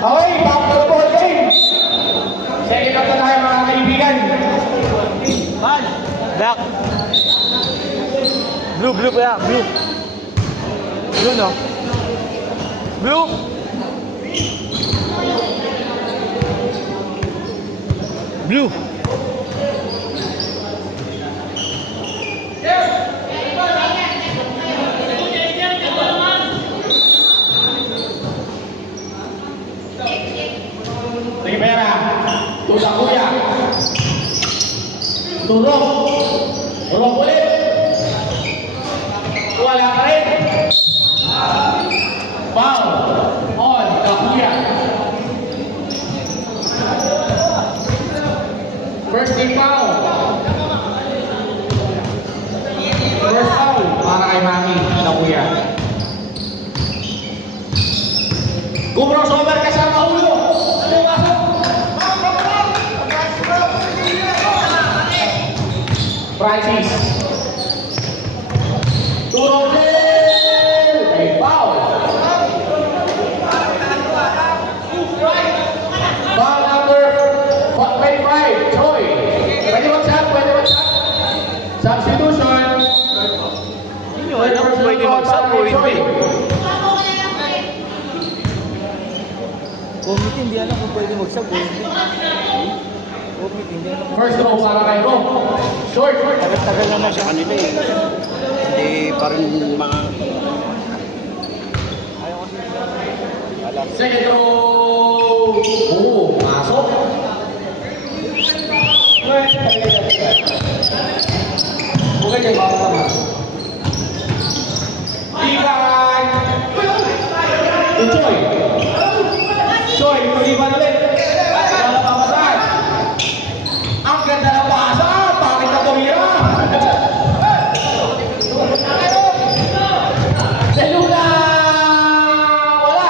Okay, basketball game. Second up na tayo mga kaibigan. Man! Back! Blue, blue kaya, blue. Blue, no? Blue! Blue! Sige, pera. Tulang kuya. Turok. Turok ulit. Wala pa rin. Foul. On. Kakuya. First team foul. First foul para kay Mami. Kakuya. Crossover kasama ulo. Francis. Turong din. May foul. Foul number 25. Choi. Pwede mag-shot. Pwede mag-shot. Substitution. Hindi nyo alam kung pwede mag-sub o hindi. Committee, hindi alam kung pwede mag-sub o hindi. Committee, hindi alam kung First row para kay Ro. Short. tagal naman siya kanila eh. Hindi parang mga... Ayaw kasi alam. Second row. Oo, pasok. Okay, kayo bawal naman. Iban. Choi. Choi, iban ulit. Wala papasan. Ang ganda na pasa. Bakit na tumira? Selula. Wala.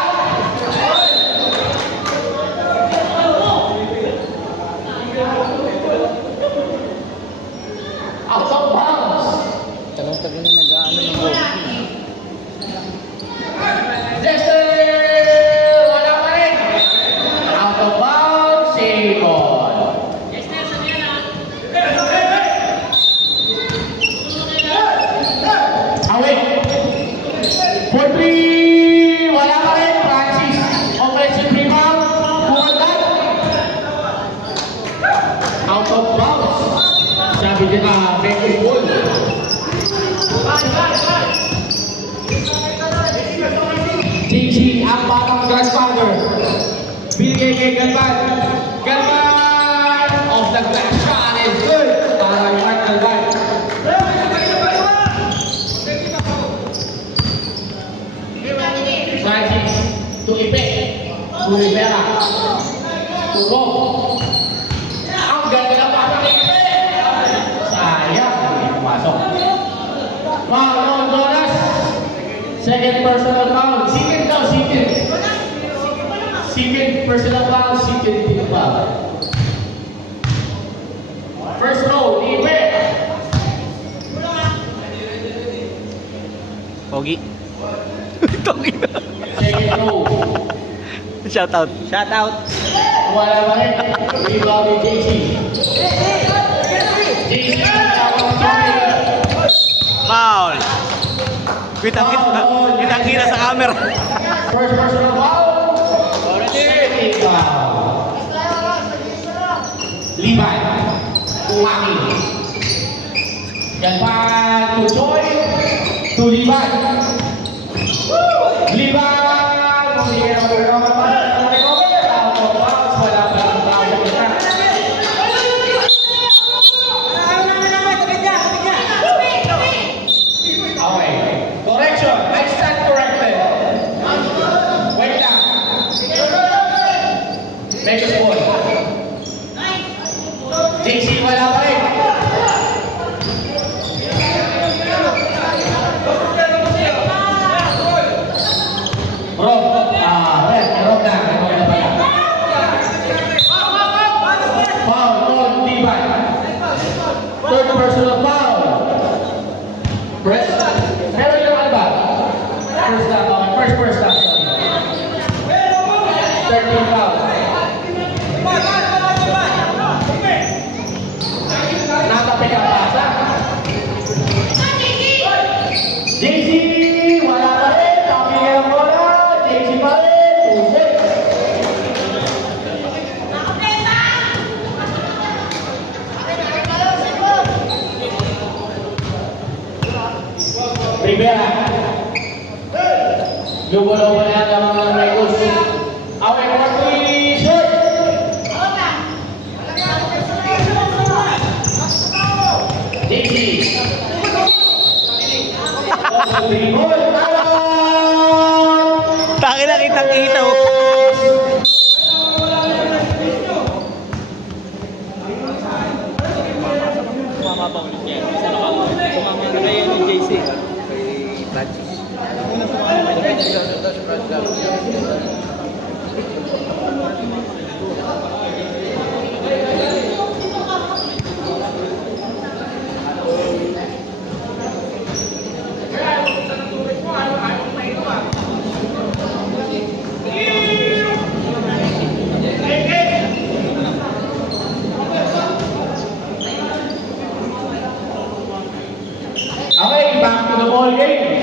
Out of bounds. Tagal-tagal na nag-ano ng goal. Dexter! Wala pa rin. Out of bounds. Save on. Away. For three. Wala pa rin. Francis. Offensive rebound. Bumagat. Out of bounds. Sabi din na Becky Bull. Gigi ang parang grandfather. Binigay kay Galvan. Galvan! Off the glass shot is good. Para kay Mark Galvan. Francis to Ipe. To Rivera. To Rob. Ang ganda na parang Ipe. Sayang. Hindi pumasok. Marlon Donas. Second personal foul. Second daw, second. Second personal foul, second team foul. First row, Ipe. Pogi. Pogi na. Second row. Shout out. Shout out. Wala pa rin. Rebound ni JC. JC. Foul. Kitang-kita sa camera. First personal foul. Second foul. Liban. Umami. Galvan to Choi. To Liban. Liban. Hindi ka naman pa. Out of bounds. Wala pa ng tao sa kita. Okay. Correction. I stand corrected. First stop. 13 foul. Natapik ang pasa. JC, wala pa rin. Tapik ang bola. JC pa rin. Usik. Rivera. Lubo-lubo na yan lamang ng Raycos. Away for 3, shot! JC. Ball, Taki na kitang-kita oh. Tumama ba ulit yan? Tumama na kayo ng JC. Kay Francis. Una tumama na kayo. Okay, back to the ball game.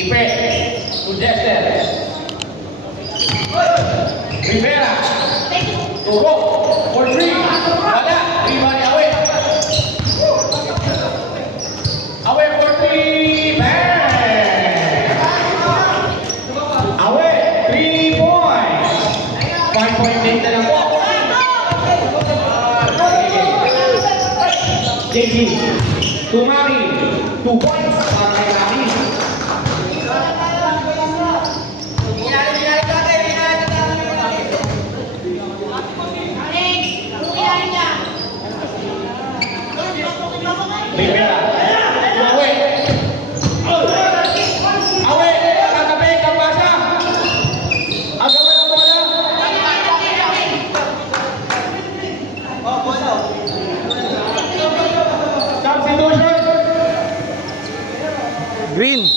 Ipe, to Jester. Rivera. Turo, for 3. Wala, rebound away. Away for 3, bang! Away, 3 points. 5-point lead na lang po. JC, Tumari, 2 points para kay Rami. Rivera. Away. Away. Tatabi. Kapasa. Agawan ang bola. Substitution. Green.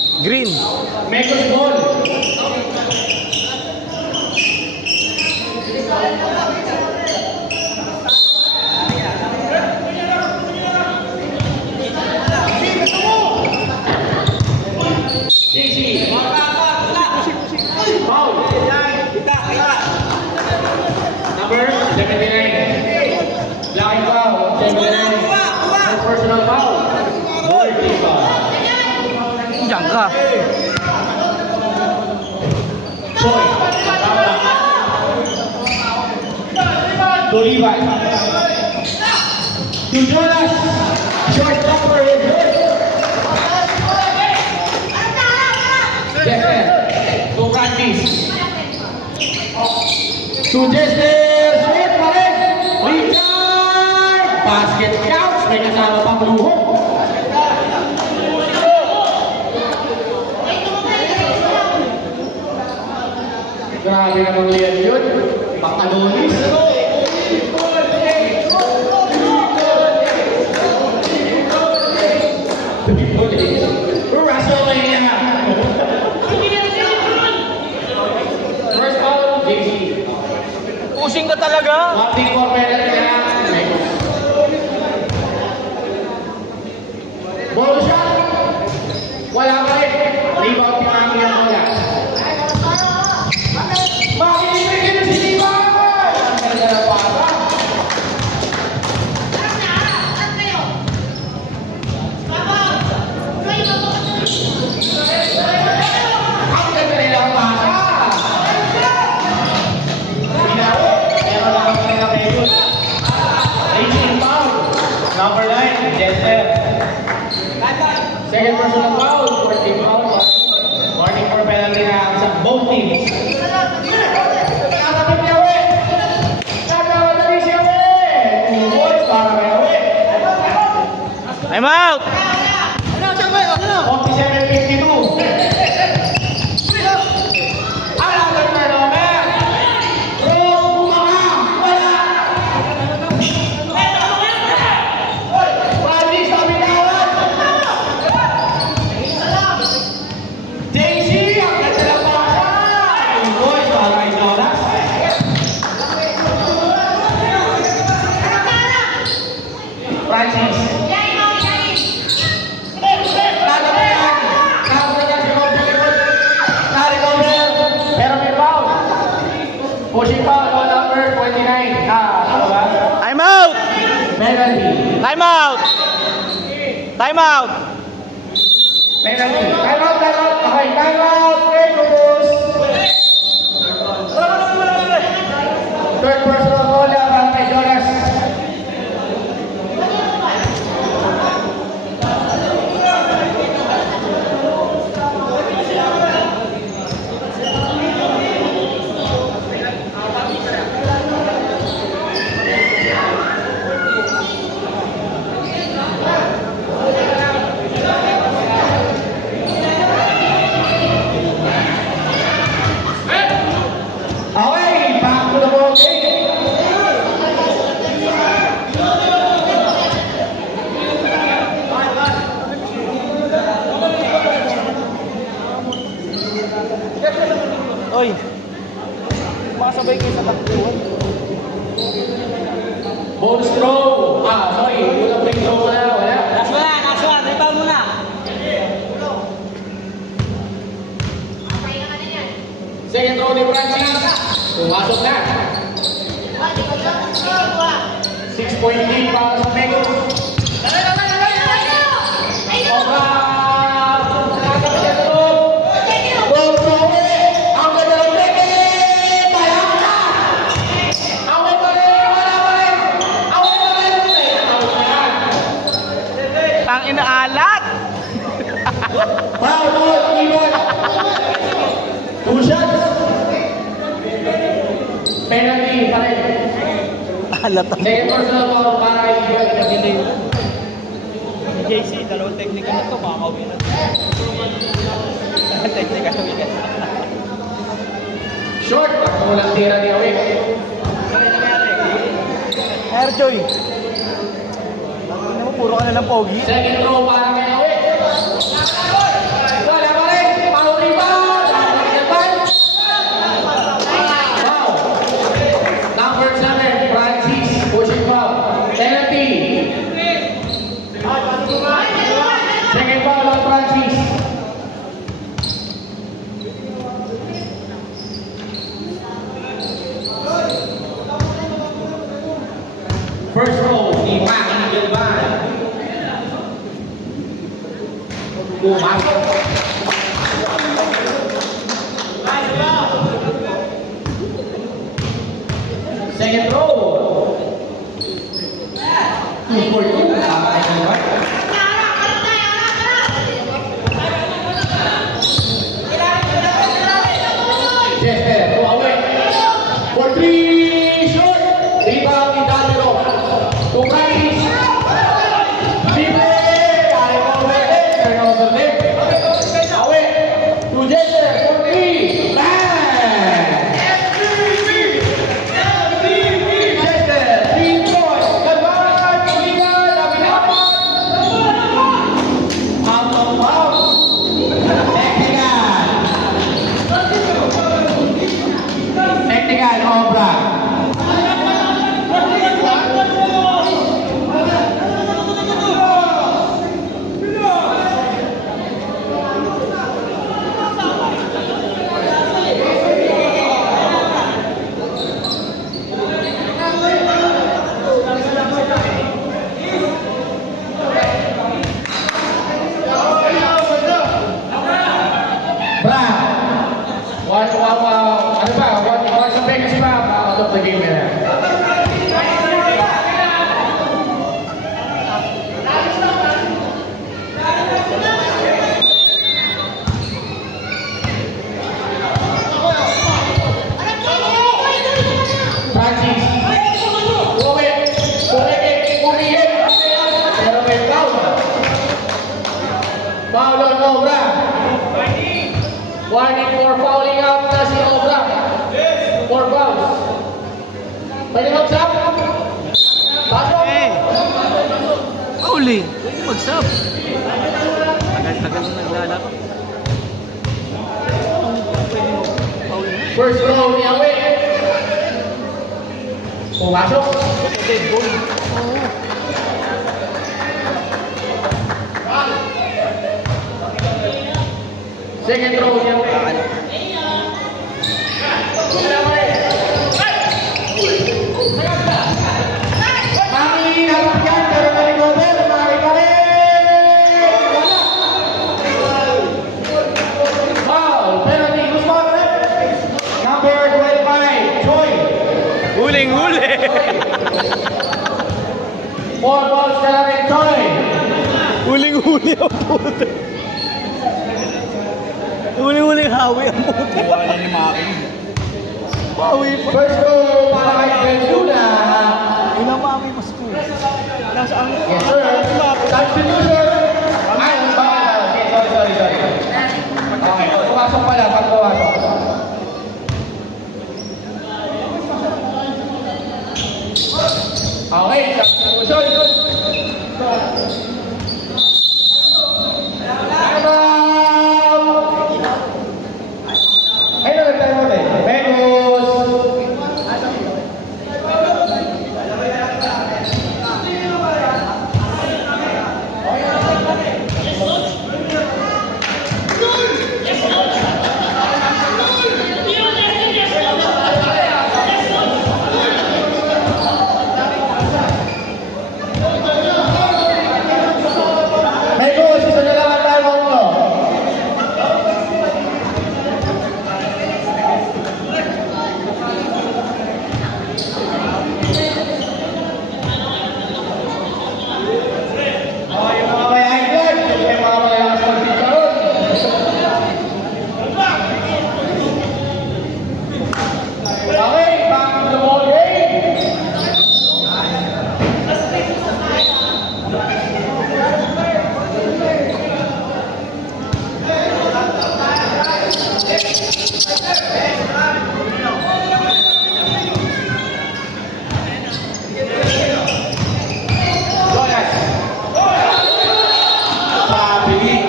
Mekos ball. JC. Foul. Number 79. Blocking foul. 79. Personal foul. Ball team foul. Diyan ka. Boy. To Levi. To Jonas. Short number is good. Jester. To Francis. To Jester. Short pa rin. Richard. Basket counts. May kasama pang luhok. Grabe namang liyan yun. Pang-Adonis. WrestleMania. First foul, JC. Pusing ka talaga. 1-4 penalty na lang. Ball shot. Wala pa rin. Rebound pinamili ang bola. Bakit ibigin na si Diva? Ang ganda ng pasa. Ang ganda nila ang pasa. Pinaro. Meron lang ang pinaka-payot. Racing foul. Number 9, Jester. Second personal foul. 14 foul. Warning for penalty na sa both teams. Nakatapit niya, we! Nakatapit siya, we! 2 points para kay we. I'm out. 47-52. Time out! Time out! Penalty. Time out, time out. Okay, time out. Okay, Kubus. Third personal foul na para kay Jonas. Okay, back to the ball game. Oy! Makasabay kayo sa takbuhan. Bonus throw. Sorry. Walang free throw wala. Wala. Last one! Rebound muna! Second throw ni Francis. Pumasok na. 6-point lead para sa Megos. Obra. Nakakap siya sa loob. Ball throw ulit. Ang ganda ng Mege. Bayan na. Away pa rin. Wala pa rin. Away pa rin. Out na yan. Ang inaalat! Foul ball. Iwan. 2 shots. Penalty pa rin. Alat ang Second personal foul para kay Iwan. delay. JC, dalawang technical na ito, makakauwi na. Technical na weekend. Short. Ang walang tira ni Awik. Airjoy! Ano mo, puro ka na lang pogi? Second throw para kay Awik. Wala pa rin. Foul rebound. Wow. Number 7, Francis. Pushing foul. Penalty. Second foul on Francis. First row ni Maki Galvan. Pumasok. Second row. 2 for 2. Tama kay Galvan. Chester, go away. For 3, short. Rebound ni Danilo. To Francis. Libre. Kaya ko pwede. Turnover left. Away. To Chester. For 3. Bang! Chester. 3 points. Galvan. Iligan. Abinapan. Out of bounds. Technical, Obra. Bra. Ano ba? One sa Vegas pa. Out of the game na. Francis. Umihit. Pero may foul. Foul on Obra. Warning for fouling out na si Obra. 4 fouls. Pwede mag-sub? Pasok. Hey! Uli! Pwede mag-sub. Tagal-tagal na naglalaro. Pwede mag-foul na. First row ni Awe. Pumasok. Dead goal. Oo. Second row ni Awe. Mami, harap yan. Pero malikot. Huling-huli. 4 balls ka lang rin, Choy. Huling-huli ang puto. Huling-huling hawi ang puto. Wala ni Maki. Hawi pa. First go para kay Glenn Luna. Ilang Maki mas cool. Nasaan? Yes, sir. Substitution. Ay, sorry. Okay, pumasok pala, pag pumasok. Okay, substitution. Ayun, nagtayo mo din. Venus. Venus, isa na lang ang tawag mo. Yung mga mayayain doon, yung mga malakas mag-picture. Okay, back to the ball game. Jonas. Sabi.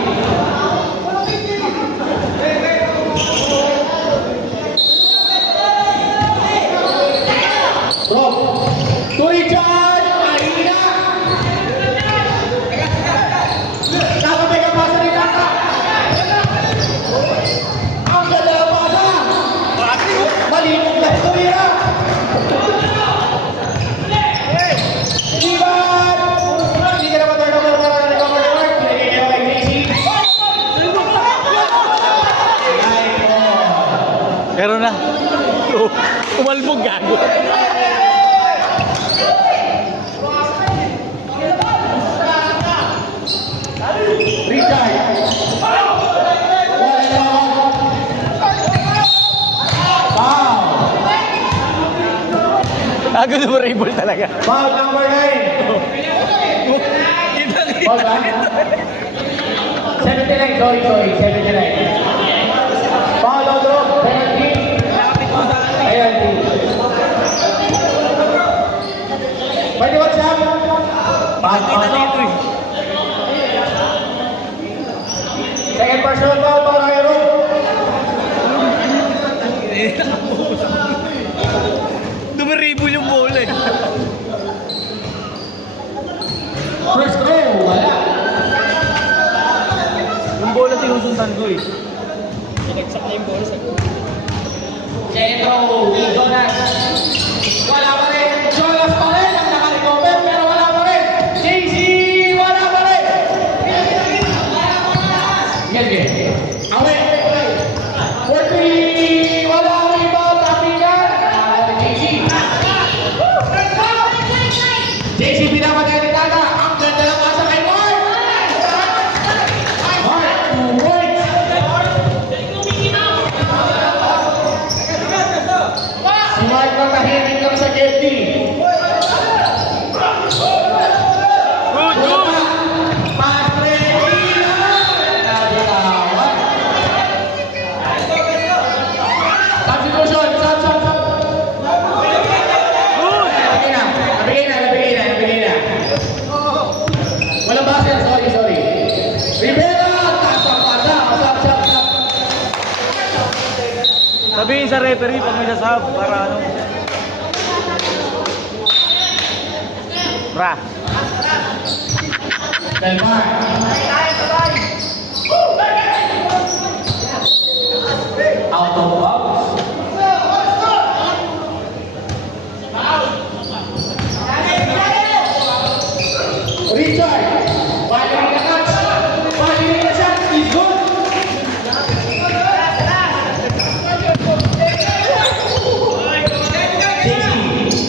Bro, tuloy dyan! Mahina! Nakapay ka pasa ni Taka! Ang ganda ng pasa! Malinig na tumira! Iban! Hindi ka naman tayo para na recover the work. Pinigay niya kay Gracie. Pero na. Umalbog gago. Richard. Wow! Gago na rival talaga. Foul number 9. Foul ba? 79, sorry, 79. Foul on the road, penalty. Penalty. Pwede what's up? Pasok. Second personal foul para kay Ro. Dumaribol yung bola eh. First throw, wala. Yung bola sinusundan ko eh. Pinagsak na yung bola sa goal. Second throw, Jonas. Wala pa rin. Jonas pa rin ang nakarecover pero wala pa rin. JC, wala pa rin. Yan, yan. Awe. 40, wala ang rebound. Tapigan. JC. JC, pinapatay ni Tata. Ang ganda ng pasa kay Mark. Mark, 2 points. Si Mark nakahimik lang sa KFD. Good, good! Pass ready. Nabitawat. Substitution. Sub. Good! Nabigay na. Walang base. Sorry. Rivera. Taas ang pasa. Sub. Sabihin sa referee pag may sasab para ano. Ra. Delmar. Out of bounds. Richard. Balik na catch. Balik na shot. He's good. JC.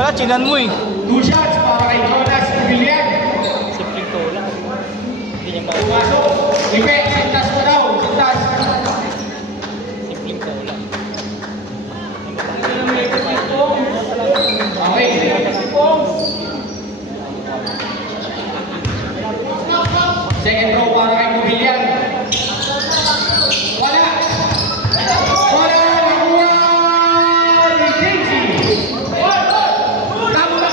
Wala, chinan mo eh. 2 shots para kay Jonas Villian. Simpleng to lang. Hindi niya makawa. Pumasok. Ipe, sintas mo daw. Sintas. Simpleng to lang. Okay. Second row para kay Villian. Wala. Wala. Nakuha ni Casey. Tama ba?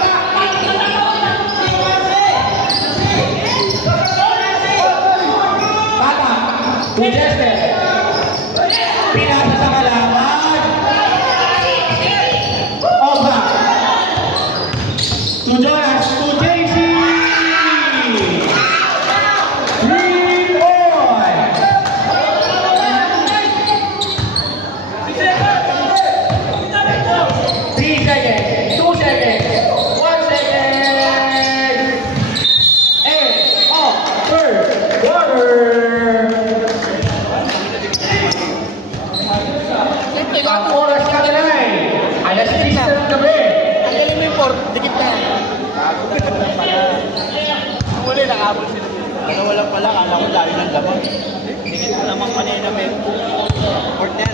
Tama. To Jester. Pinasa sa kalaban. Oba. To Jonas. To JC. 3 points. 3 seconds. 2 seconds. 1 second. End of first quarter. Ang oras ka nila eh. Alas 6 na ng gabi. Ang galing mo yung port, dikit na. Bago na pala. Muli, nakabol sila. Ano walang pala, kala ko dahil ng laban.